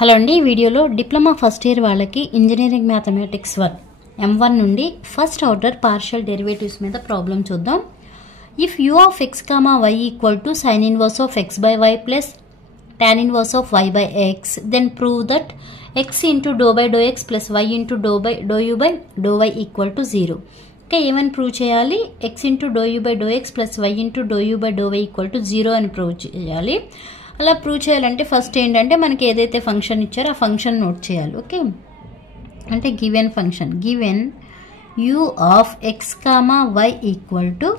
Hello అండి, ఈ వీడియోలో డిప్లొమా ఫస్ట్ ఇయర్ వాళ్ళకి ఇంజనీరింగ్ మ్యాథమెటిక్స్ 1 M1 నుండి ఫస్ట్ ఆర్డర్ పార్షియల్ డెరివేటివ్స్ మీద ప్రాబ్లం చూద్దాం. If u of x, y equal to sin inverse of x by y plus tan inverse of y by x, then prove that x into dou by dou x plus y into dou u by dou y equal to 0. Okay, ఏమని prove చేయాలి? x into dou u by dou x plus y into dou u by dou y equal to 0 అని prove చేయాలి. అలా prove చేయాలంటే first ఏంటంటే మనకి ఏదైతే function ఇచ్చారో ఆ ఫంక్షన్ నోట్ చేయాలి. ఓకే, అంటే given function given u of x, y equal to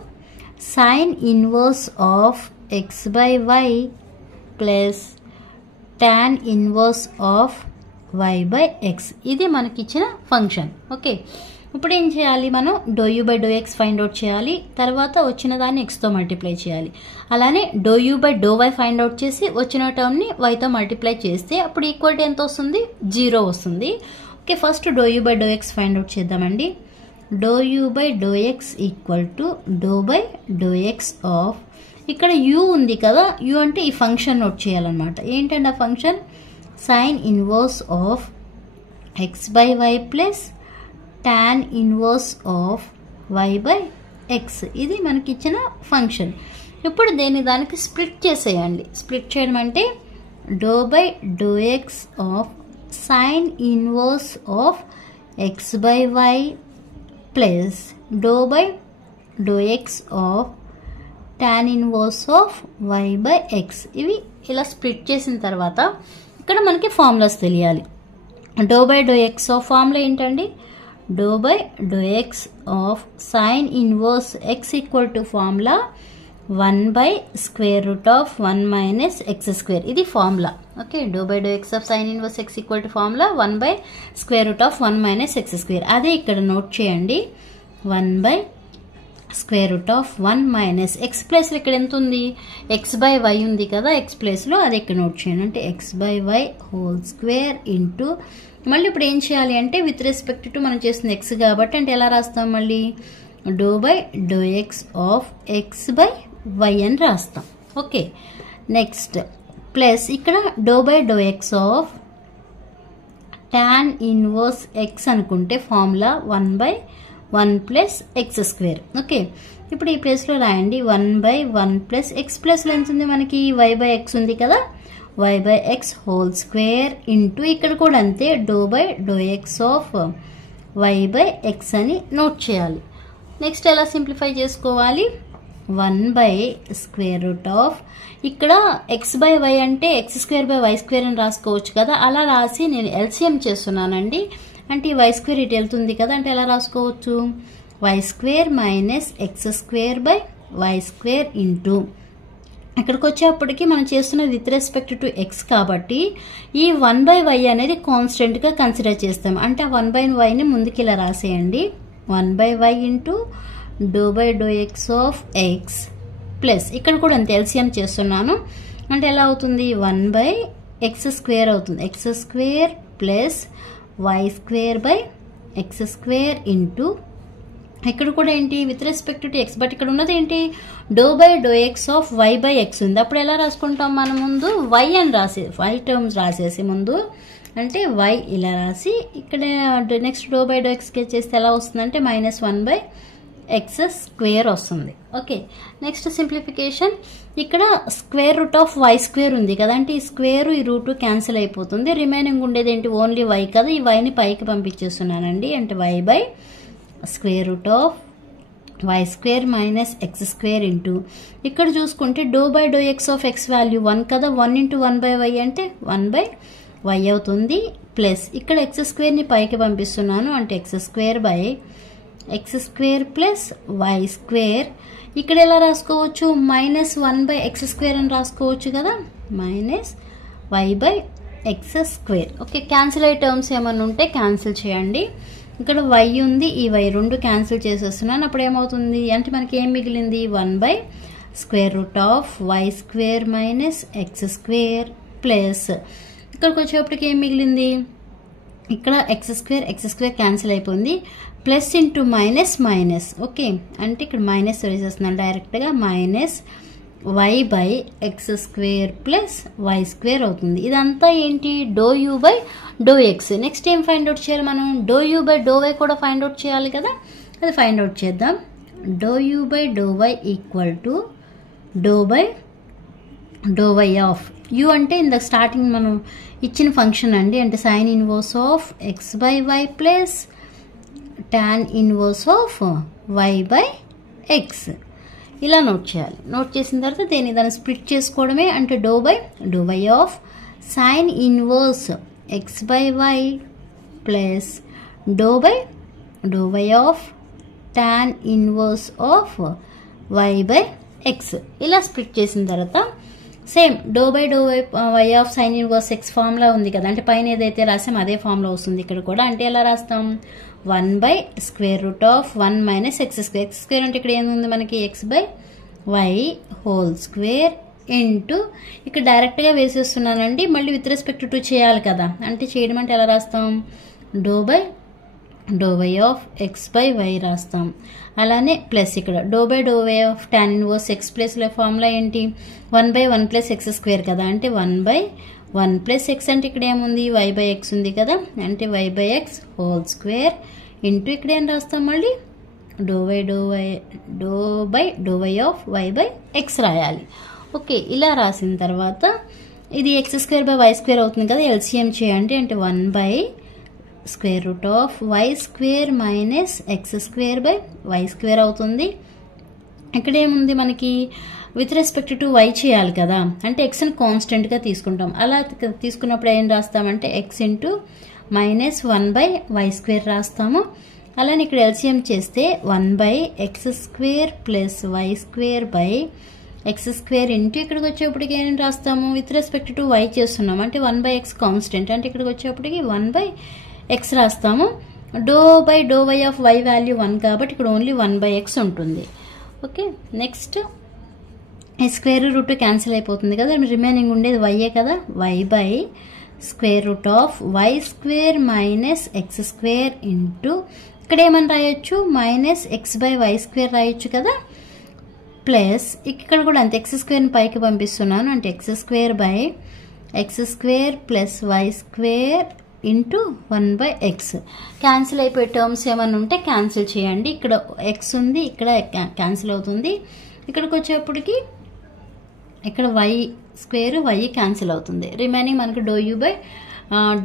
sin inverse of x by y plus tan inverse of y by x. ఇది మనకి ఇచ్చిన ఫంక్షన్. ఓకే, ఇప్పుడు ఏం చేయాలి? మనం do u by do x find out చేయాలి. తర్వాత వచ్చిన దాన్ని ఎక్స్తో మల్టిప్లై చేయాలి. అలానే do u by do y find out చేసి వచ్చిన టర్మ్ని వైతో మల్టిప్లై చేస్తే అప్పుడు ఈక్వాలిటీ ఎంత వస్తుంది? 0 వస్తుంది. Okay, first dou u by do x find out చేద్దామండి. Dou u by do x equal to do by do x of, ఇక్కడ యూ ఉంది కదా, యూ అంటే ఈ ఫంక్షన్ నోట్ చేయాలన్నమాట. ఏంటంటే ఆ function sine inverse of x by y plus tan inverse of y by x. ఇది మనకి ఇచ్చిన ఫంక్షన్. ఇప్పుడు దానికి స్ప్లిట్ చేసేయండి. స్ప్లిట్ చేయడం అంటే dou by do x of sine inverse of x by y plus dou by do x of tan inverse of y by x. ఇవి ఇలా స్ప్లిట్ చేసిన తర్వాత ఇక్కడ మనకి ఫార్ములాస్ తెలియాలి. Dou by do x of formula ఏంటండి? Dou by do x of sine inverse x equal to formula 1 by square root of 1 minus x square. ఇది formula. Okay, dou by do x of sine inverse x equal to formula 1 by square root of 1 minus x square. అదే ఇక్కడ note చేయండి. 1 by square root of 1 minus x ప్లేస్లో ఇక్కడ ఎంత ఉంది? X by why ఉంది కదా ఎక్స్ ప్లేస్లో, అది ఇక్కడ నోట్ చేయండి. అంటే x by y whole square into, మళ్ళీ ఇప్పుడు ఏం చేయాలి అంటే విత్ రెస్పెక్ట్ టు మనం చేస్తుంది ఎక్స్ కాబట్టి, అంటే ఎలా రాస్తాం? మళ్ళీ dou by do x of x by y అని రాస్తాం. ఓకే, నెక్స్ట్ ప్లస్ ఇక్కడ dou by do x of tan inverse x అనుకుంటే formula 1 by 1 plus x square. Okay, ఇప్పుడు ఈ ప్లేస్లో రాయండి 1 బై 1 ప్లస్ ఎక్స్ ప్లస్లో ఎంత ఉంది మనకి? వై బై ఎక్స్ ఉంది కదా, y by x whole square into, ఇక్కడ కూడా అంతే do by do x of y by x అని నోట్ చేయాలి. నెక్స్ట్ ఎలా సింప్లిఫై చేసుకోవాలి? 1 బై స్క్వేర్ రూట్ ఆఫ్, ఇక్కడ ఎక్స్ బై వై అంటే x square by y square అని రాసుకోవచ్చు కదా, అలా రాసి నేను ఎల్సిఎం చేస్తున్నానండి. అంటే ఈ వై స్క్వేర్ ఇటు వెళ్తుంది కదా, అంటే ఎలా రాసుకోవచ్చు? Y square minus x square by y square into, ఇక్కడికి వచ్చేప్పటికి మనం చేస్తున్నది విత్ రెస్పెక్ట్ టు ఎక్స్ కాబట్టి ఈ 1 బై వై అనేది కాన్స్టెంట్గా కన్సిడర్ చేస్తాం. అంటే ఆ 1 బై వైని ముందుకి ఇలా రాసేయండి. 1 by y into do by do x of x plus, ఇక్కడ కూడా అంతే ఎల్సిఎం చేస్తున్నాను. అంటే ఎలా అవుతుంది? 1 బై ఎక్స్ స్క్వేర్ అవుతుంది. X square plus y square by x square into, ఇక్కడ కూడా ఏంటి with respect to x, but ఇక్కడ ఉన్నది ఏంటి? Do by do x of y by x ఉంది. అప్పుడు ఎలా రాసుకుంటాం మనం? ముందు వై అని రాసే వై టర్మ్స్ రాసేసి ముందు, అంటే వై ఇలా రాసి ఇక్కడ next do by do x చేస్తే ఎలా వస్తుందంటే మైనస్ 1 బై ఎక్స్ స్క్వేర్ వస్తుంది. ఓకే, నెక్స్ట్ సింప్లిఫికేషన్, ఇక్కడ square root of y square ఉంది కదా, అంటే ఈ స్క్వేర్ ఈ రూట్ క్యాన్సిల్ అయిపోతుంది. రిమైనింగ్ ఉండేది ఏంటి? ఓన్లీ వై కదా, ఈ వైని పైకి పంపించేస్తున్నానండి. అంటే y by square root of y square minus x square into, ఇక్కడ చూసుకుంటే do by do x of x value 1 కదా, 1 ఇంటూ 1 బై వై అంటే 1 బై వై అవుతుంది. ప్లస్ ఇక్కడ ఎక్స్ స్క్వేర్ని పైకి పంపిస్తున్నాను, అంటే x square by x square plus y square. ఇక్కడ ఎలా రాసుకోవచ్చు? మైనస్ 1 బై ఎక్స్ స్క్వేర్ అని రాసుకోవచ్చు కదా, minus y by x square. Okay, cancel అయ్యే టర్మ్స్ ఏమన్నా ఉంటే క్యాన్సిల్ చేయండి. ఇక్కడ వై ఉంది, ఈ వై రెండు క్యాన్సిల్ చేసేస్తున్నాను. అప్పుడు ఏమవుతుంది అంటే మనకి ఏం మిగిలింది? 1 by square root of y square minus x square plus, ఇక్కడికి వచ్చేప్పటికి ఏం మిగిలింది? ఇక్కడ ఎక్స్ స్క్వేర్ క్యాన్సిల్ అయిపోయింది. Plus into minus minus. Okay, అంటే ఇక్కడ మైనస్ వేసేస్తున్నాను డైరెక్ట్గా. Minus y by x square plus y square అవుతుంది. ఇదంతా ఏంటి, do u by do x. Next ఏం ఫైండ్ అవుట్ చేయాలి మనం, do u by do y కూడా ఫైండ్ అవుట్ చేయాలి కదా, అది ఫైండ్ అవుట్ చేద్దాం. Do u by do y equal to do by do y of u అంటే ఇందాక స్టార్టింగ్ మనం ఇచ్చిన ఫంక్షన్ అండి, అంటే sine inverse of x by y plus tan inverse of y by x. ఇలా నోట్ చేయాలి. Note చేసిన తర్వాత దాన్ని స్ప్లిట్ చేసుకోవడమే, అంటే do y of sine inverse x by y plus do y of tan inverse of y by x. ఇలా split చేసిన తర్వాత same do y of sine inverse X formula ఉంది కదా, అంటే పైన ఏదైతే రాసాం అదే ఫార్ములా వస్తుంది ఇక్కడ కూడా. అంటే ఎలా రాస్తాం, 1 by square root of 1 minus x square. X square అంటే ఇక్కడ ఏముంది మనకి, x by y whole square into, ఇక్కడ డైరెక్ట్గా వేసేస్తున్నానండి, మళ్ళీ విత్ రెస్పెక్ట్ టు చేయాలి కదా, అంటే చేయడం అంటే ఎలా రాస్తాం, do y of x by y రాస్తాం. అలానే ప్లస్ ఇక్కడ do y of tan inverse x ప్లస్లో ఫార్ములా ఏంటి, 1 బై 1 ప్లస్ ఎక్స్ స్క్వేర్ కదా, అంటే 1 బై 1 ప్లస్ ఎక్స్ అంటే ఇక్కడ ఏముంది, వై బై ఎక్స్ ఉంది కదా, అంటే y by x whole square into ఇక్కడ ఏం రాస్తాం, మళ్ళీ do y of y by x రాయాలి. ఓకే, ఇలా రాసిన తర్వాత ఇది x square by y square అవుతుంది కదా, ఎల్సిఎం చేయండి, అంటే 1 by square root of y square minus x square by y square అవుతుంది. ఇక్కడ ఏముంది మనకి, విత్ రెస్పెక్ట్ టు వై చేయాలి కదా, అంటే ఎక్స్ని కాన్స్టెంట్గా తీసుకుంటాం. అలా తీసుకున్నప్పుడు ఏం రాస్తామంటే x into minus 1 by y square రాస్తాము. అలానే ఇక్కడ ఎల్సిఎం చేస్తే 1 by x square plus y square by x square into ఇక్కడికి వచ్చేప్పటికి ఏం రాస్తాము, విత్ రెస్పెక్ట్ టు వై చేస్తున్నాం, అంటే 1 బై ఎక్స్ కాన్స్టెంట్, అంటే ఇక్కడికి వచ్చేప్పటికి 1 బై ఎక్స్ రాస్తాము. Do y of y value 1 కాబట్టి ఇక్కడ ఓన్లీ 1 బై ఎక్స్ ఉంటుంది. ఓకే, నెక్స్ట్ ఈ స్క్వేర్ రూట్ క్యాన్సిల్ అయిపోతుంది కదా, రిమైనింగ్ ఉండేది వైయే కదా, y by square root of y square minus x square into ఇక్కడ ఏమని రాయొచ్చు, minus x by y square రాయొచ్చు కదా, ప్లస్ ఇక్కడ కూడా అంతే ఎక్స్ స్క్వేర్ని పైకి పంపిస్తున్నాను, అంటే x square by x square plus y square into 1 by x. Cancel అయిపోయే టర్మ్స్ ఏమైనా ఉంటే క్యాన్సిల్ చేయండి. ఇక్కడ ఎక్స్ ఉంది, ఇక్కడ క్యాన్సిల్ అవుతుంది. ఇక్కడికి వచ్చేప్పటికి ఇక్కడ వై స్క్వేర్ వై క్యాన్సిల్ అవుతుంది. రిమైనింగ్ మనకి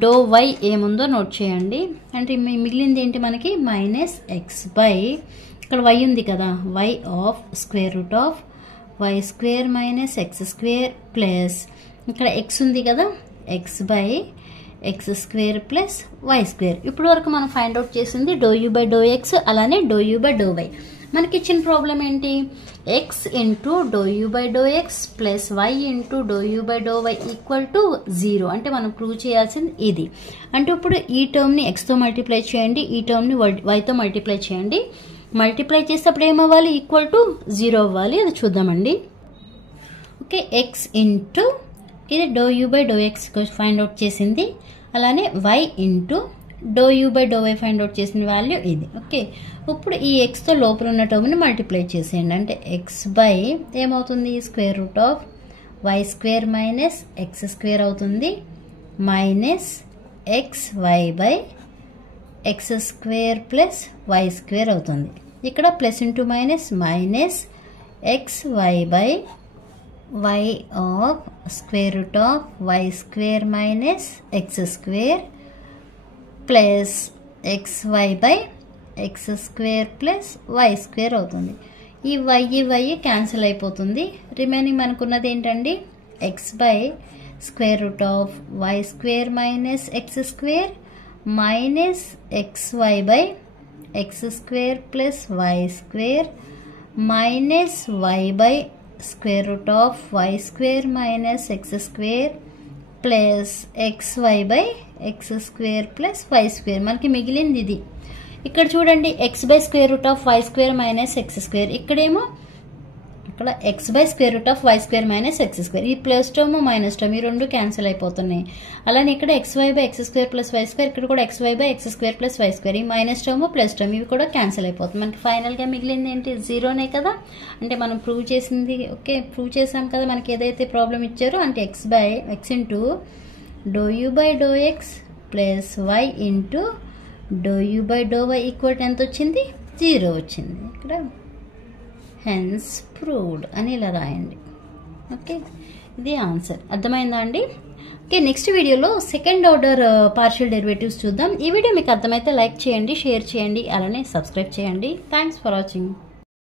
డో వై ఏముందో నోట్ చేయండి. అంటే మిగిలింది ఏంటి మనకి, మైనస్ ఎక్స్ బై ఇక్కడ వై ఉంది కదా, y of square root of y square minus x square plus ఇక్కడ ఎక్స్ ఉంది కదా, x by x square plus y square. ఇప్పుడు వరకు మనం ఫైండ్ అవుట్ చేసింది dou u by do x, అలానే do u by do y. మనకి ఇచ్చిన ప్రాబ్లం ఏంటి, X into do u by do x plus y into do u by do y equal to 0. అంటే మనం ప్రూవ్ చేయాల్సింది ఇది. అంటే ఇప్పుడు ఈ టర్మ్ని ఎక్స్తో మల్టిప్లై చేయండి, ఈ టర్మ్ని వైతో మల్టిప్లై చేయండి. మల్టిప్లై చేసేటప్పుడు ఏమవ్వాలి, ఈక్వల్ టు 0 అవ్వాలి. అది చూద్దామండి. ఓకే, ఎక్స్ ఇంటూ ఇది dou u by do x find out చేసింది, అలానే y into do u by do y find out చేసిన వాల్యూ ఇది. ఓకే, ఇప్పుడు ఈ ఎక్స్తో లోపల ఉన్న టర్మ్ని మల్టిప్లై చేసేయండి, అంటే ఎక్స్ బై ఏమవుతుంది, square root of y square minus x square అవుతుంది, minus x y by x square plus y square అవుతుంది. ఇక్కడ plus into minus, minus x y by y of square root of y square minus x square plus xy by x square plus y square అవుతుంది. ఈ y cancel అయిపోతుంది. Remaining మనకున్నది ఏంటండి, x by square root of y square minus x square minus xy by x square plus y square minus y by square root of y square minus x square plus xy by x square plus y square. మనకి మిగిలింది ఇది. ఇక్కడ చూడండి, x by square root of y square minus x square. ఇక్కడేమో ఇక్కడ x by square root of y square minus x square, ఈ plus term minus term ఈ రెండు క్యాన్సిల్ అయిపోతున్నాయి. అలానే ఇక్కడ x y by x square plus y square, ఇక్కడ కూడా x y by x square plus y square, ఈ minus term plus term ఇవి కూడా క్యాన్సిల్ అయిపోతుంది. మనకి ఫైనల్గా మిగిలింది ఏంటి, జీరోనే కదా. అంటే మనం ప్రూవ్ చేసింది ఓకే, ప్రూవ్ చేసాం కదా. మనకి ఏదైతే ప్రాబ్లం ఇచ్చారో అంటే x into do u by do x plus y into do u by do y equal ఎంత వచ్చింది, 0 వచ్చింది. ఇక్కడ హెన్స్ ప్రూవ్డ్ అని ఇలా రాయండి. ఓకే, ఇది ఆన్సర్. అర్థమైందా అండి? ఓకే, నెక్స్ట్ వీడియోలో సెకండ్ ఆర్డర్ పార్షియల్ డెరివేటివ్స్ చూద్దాం. ఈ వీడియో మీకు అర్థమైతే లైక్ చేయండి, షేర్ చేయండి, అలానే సబ్స్క్రైబ్ చేయండి. Thanks for watching.